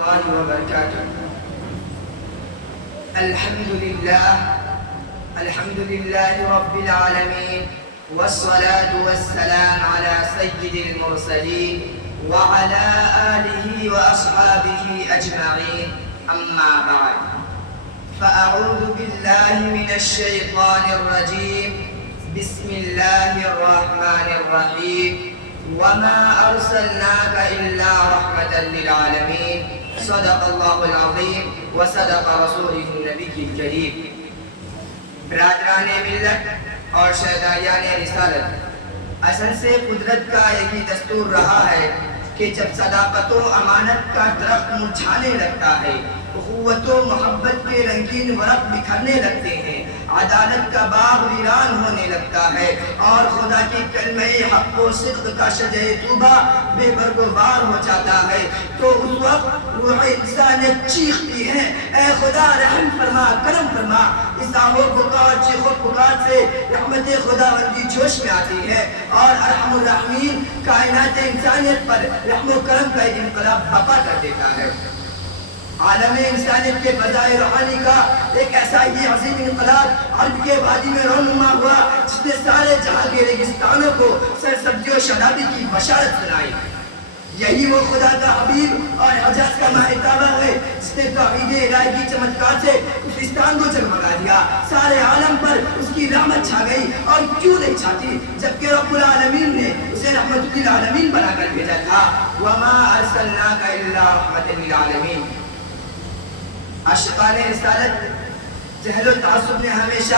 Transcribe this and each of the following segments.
الله وبركاته. الحمد لله رب العالمين، والصلاة والسلام على سيد المرسلين وعلى آله وأصحابه أجمعين، أما بعد، فأعوذ بالله من الشيطان الرجيم. بسم الله الرحمن الرحيم. وما أرسلناك إلا رحمة للعالمين. صدق الله العظيم وصدق رسوله النبي الكريم. برادران ملت اور شہدائیان رسالت، اصل سے قدرت کا یہی دستور رہا ہے کہ جب صداقت و امانت کا درخت مرجھانے لگتا ہے، اخوت و محبت کے رنگین ورق بکھرنے لگتے ہیں، عدالت کا باغ ویران ہونے لگتا ہے، اور خدا کی کلمہ حق و صدق کا شجر طوبہ بے برگ و بار ہو جاتا ہے، تو اس وقت روح انسانیت چیختی ہے، اے خدا رحم فرما، کرم فرما۔ اس آہو پکار، چیخ و پکار سے رحمت خداوندی جوش میں آتی ہے، اور ارحم الراحمین کائنات انسانیت پر رحم و کرم کا انقلاب بپا کر دیتا ہے۔ عالم انسانیت کے فضائے روحانی کا ایک ایسا ہی عظیم انقلاب عرب کے وادی میں رونما ہوا، جس نے سارے جہاں کے ریگستانوں کو سرسبزی و شادابی کی بشارت سنائی۔ یہی وہ خدا کا حبیب اور حجاز کا ماہتابہ ہے، جس نے توحید الہی کی چمتکار سے کفرستان کو جگمگا دیا، سارے عالم پر اس کی رحمت چھا گئی، اور کیوں نہیں چھاتی جبکہ رب العالمین نے اسے رحمت للعالمین بنا کر بھیجا تھا۔ وما ارسلناک الا رحمت للعالمین۔ عاشقان رسالت، جہل و تعصب نے ہمیشہ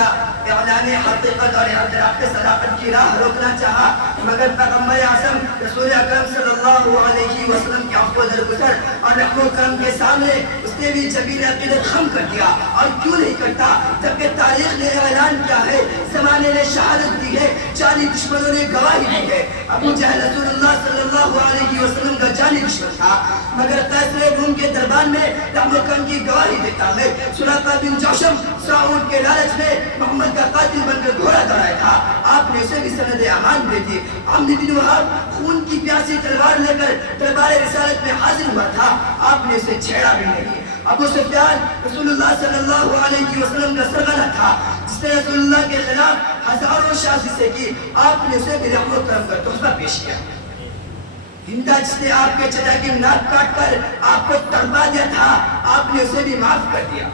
اعلان حقیقت اور اعتراف صداقت کی راہ روکنا چاہا، مگر پیغمبر اعظم رسول اکرم صلی اللہ علیہ وسلم کے عفو و درگزر اور رحم و کرم کے سامنے اس نے بھی جبین عقیدت خم کر دیا۔ اور کیوں نہیں کرتا جبکہ تاریخ نے اعلان کیا ہے، زمانے نے شہادت دی ہے، جانی دشمنوں نے گواہی دی ہے۔ ابو جہل رسول اللہ صلی اللہ علیہ وسلم کا جانی دشمن تھا، مگر قیصر روم کے دربار میں رحم و کرم کی گواہی دیتا ہے۔ سراقہ بن جوشم سعود کے لالچ میں محمد کا قاتل بن کر گھوڑا دوڑایا تھا، آپ نے اسے بھی سند امان دے دی۔ عمرو بن وہاب خون کی پیاسی تلوار لے کر دربار رسالت میں حاضر ہوا تھا، آپ نے اسے چھیڑا بھی نہیں۔ ابو سفیان رسول اللہ صلی اللہ علیہ وسلم کا سرغنہ تھا، جس نے رسول اللہ کے خلاف ہزاروں سازشیں کی، آپ نے اسے بھی رحم و کرم کا تحفہ پیش کیا۔ ہندا جس نے آپ کے چچا کی ناک کاٹ کر آپ کو تڑپا دیا تھا، آپ نے اسے بھی معاف کر دیا۔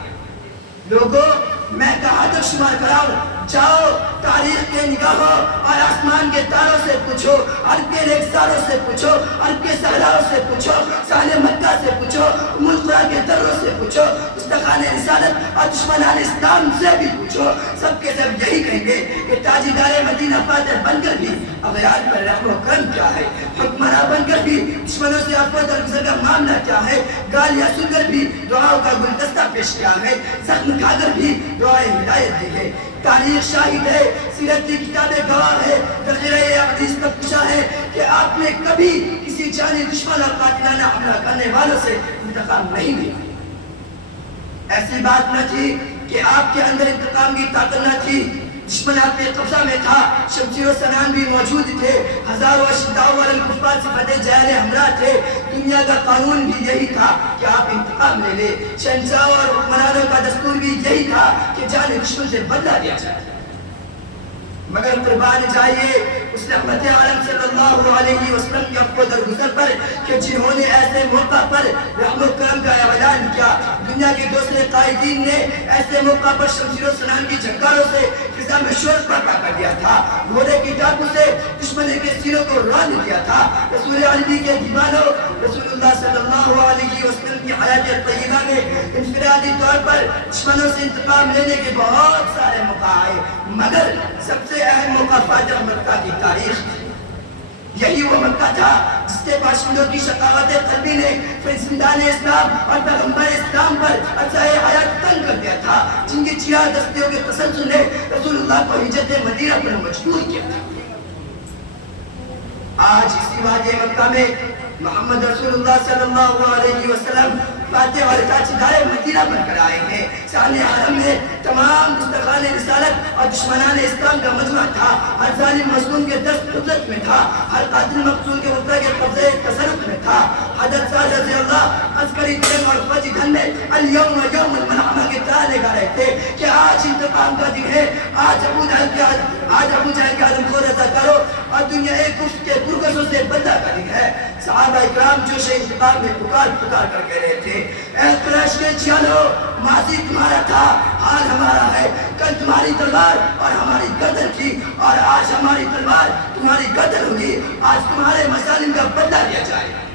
لوگوں، میں کہاں تک شمار کراؤں؟ جاؤ تاریخ کے نگاہوں اور آسمان کے تاروں سے پوچھو، عرب کے ریگستانوں سے پوچھو، عرب کے صحراؤں سے پوچھو، ساحل مکہ سے پوچھو، ام القریٰ کے دروں سے پوچھو، مستقان رسالت اور دشمنان اسلام سے بھی پوچھو، سب کے سب یہی کہیں گے کہ تاجدار مدینہ فاتح بن کر بھی اغیار پر رحم و کرم کیا ہے، حکمراں بن کر بھی دشمنوں سے عفو و درگزر کا معاملہ کیا ہے، گالیاں سن کر بھی دعاؤں کا گلدستہ پیش کیا ہے، زخم کھا کر بھی دعائیں ہدایت دی ہے۔ تاریخ شاہد ہے، سیرت کی کتابیں گواہ ہے، ذخیرہ حدیث تک پوچھا ہے کہ آپ نے کبھی کسی جانی دشمن اور قاتلانہ حملہ کرنے والوں سے انتقام نہیں لیا۔ ایسی بات نہ تھی کہ آپ کے اندر انتقام کی طاقت نہ تھی، دشمن آپ کے قبضہ میں تھا، شمشیر و سنان بھی موجود تھے، ہزاروں اشداء والکفار صفت جہل ہمراہ تھے۔ دنیا کا قانون بھی یہی تھا کہ آپ انتقام لے لے، شہنشاہ اور حکمرانوں کا دستور بھی یہی تھا کہ جان دشمن سے بدلہ لیا جائے۔ مگر قربان جائیے اس رحمت عالم صلی اللہ علیہ وسلم کے عفو و درگزر پر کہ جنہوں نے ایسے موقع پر رحم و کرم کا اعلان کیا۔ دنیا کے دوسرے قائدین نے ایسے موقع پر شمشیر و سنان کی جھنکاروں سے فضا میں شور برپا کر دیا تھا، گھوڑے کی ٹاپوں سے دشمن کے سینوں کو ران دیا تھا۔ رسول عربی کے دیوانوں، رسول اللہ صلی اللہ علیہ وسلم کی حیات طیبہ میں انفرادی طور پر دشمنوں سے انتقام لینے کے بہت سارے موقع آئے، مگر سب سے اہم موقع فاتح مکہ کی تاریخ تھی۔ یہی وہ مکہ تھا جس کے باشندوں کی شقاوت قلبی نے فرزندان اسلام اور پیغمبر اسلام پر عرصۂ حیات تنگ کر دیا تھا، جن کی چیار دستیوں کے تسلسل نے رسول اللہ کو ہجرت مدینہ پر مجبور کیا تھا۔ آج اسی وادی مکہ میں محمد رسول اللہ صلی اللہ علیہ وسلم فاتح اور تاجدار مدینہ بن کر آئے ہیں۔ سامنے حرم میں تمام مستقان رسالت اور دشمنان اسلام کا مجمع تھا، ہر ظالم مظلوم کے دست قدرت میں تھا، ہر قاتل مقتول کے وقت کے قبضے تصرف میں تھا، حضرت سعد رضی اللہ عسکری ٹرین اور فوجی گھن میں اليوم یوم الملحمہ کے تانے گا رہے تھے کہ آج انتقام کا دن ہے، آج ابو جہل کے آدم کو رضا کرو اور دنیا ایک کفر کے پرکشوں سے بندہ کا دن ہے۔ صحابہ اکرام جوش انتقام میں پکار کر کہہ رہے تھے، اے قریش کے جھیلو، ماضی تمہارا تھا، حال ہمارا ہے، کل تمہاری تلوار اور ہماری گردن تھی اور آج ہماری تلوار تمہاری گردن ہوگی، آج تمہارے مظالم کا بدلہ لیا جائے گا۔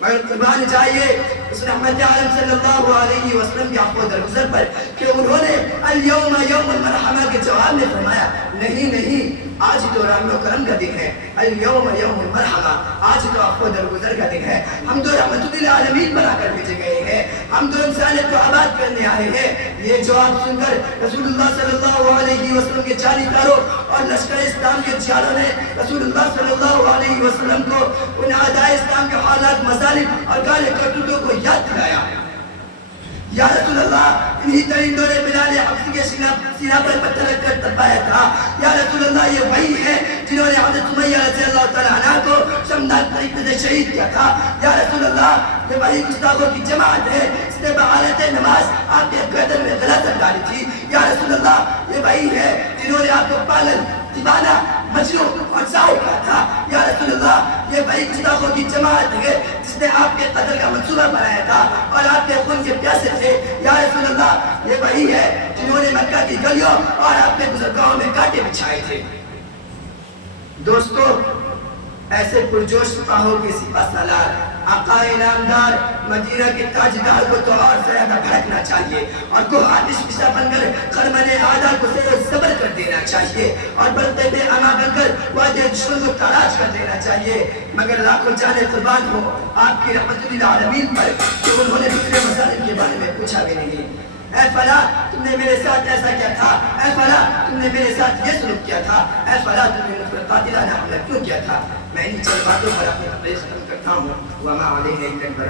مگر قربان چاہیے اس رحمت عالم صلی اللہ علیہ وسلم کے عفو درگزر پر کہ انہوں نے اليوم یوم المرحمہ کے جواب میں فرمایا نہیں، آج تو رحم و کرم کا دن ہے، اليوم یوم المرحمہ، آج تو عفو درگزر کا دن ہے۔ ہم تو رحمت للعالمین بنا کر بھیجے گئے ہیں، ہم تو انسانیت کو آباد کرنے آئے ہیں۔ یہ جواب سن کر رسول اللہ صلی اللہ علیہ وسلم کے جانبداروں اور لشکر اسلام کے جھیلوں نے رسول اللہ صلی اللہ علیہ وسلم کو ان اعداء اسلام کے حالات، مظالم اور گالے کرتوتوں کو یاد دلایا۔ یا رسول اللہ، انہی درندوں نے بلال حبشی کے سینہ پر پتھر رکھ کر دبایا تھا۔ یا رسول اللہ، یہ وہی ہے جنہوں نے حضرت سمیہ رضی اللہ تعالیٰ عنہ کو شمدان طریقے سے شہید کیا تھا۔ یا رسول اللہ، یہ وہی گستاخوں کی جماعت ہے جس نے بحالت نماز آپ کے گردن میں غلط ڈالی تھی۔ یا رسول اللہ، یہ وہی ہے جنہوں نے آپ کو پاگل، دیوانہ، مجنون اور ساحر کہا تھا۔ یا رسول اللہ، یہ وہی گستاخوں کی جماعت ہے جس نے آپ کے قتل کا منصوبہ بنایا تھا اور آپ کے خون کے پیاسے تھے۔ یا رسول اللہ، یہ وہی ہے جنہوں نے مکہ کی گلیوں اور آپ کے گزرگاہوں میں کانٹے بچھائے تھے۔ دوستو، ایسے پرجوش سپاہوں کے سپہ سالار، آقا انعامدار، مدینہ کے تاجدار کو تو اور زیادہ بھڑکنا چاہیے اور کو آتش فشاں بن کر خرمن اعداء کو صبر کر دینا چاہیے اور بلتے بے اما بن کر وعدے دشمن کو تاراج کر دینا چاہیے۔ مگر لاکھوں جانے قربان ہو آپ کی رحمت للعالمین پر کہ انہوں نے دوسرے مسائل کے بارے میں پوچھا بھی نہیں۔ اے فلاں، تم نے میرے ساتھ ایسا کیا تھا؟ اے فلاں، تم نے میرے ساتھ یہ سلوک کیا تھا؟ اے فلاں، تم نے مجھ پر قاتلانہ حملہ کیوں کیا تھا؟ میں ان چند باتوں پر اپنی تقریر ختم کرتا ہوں۔ وما علیہ الا البلاغ۔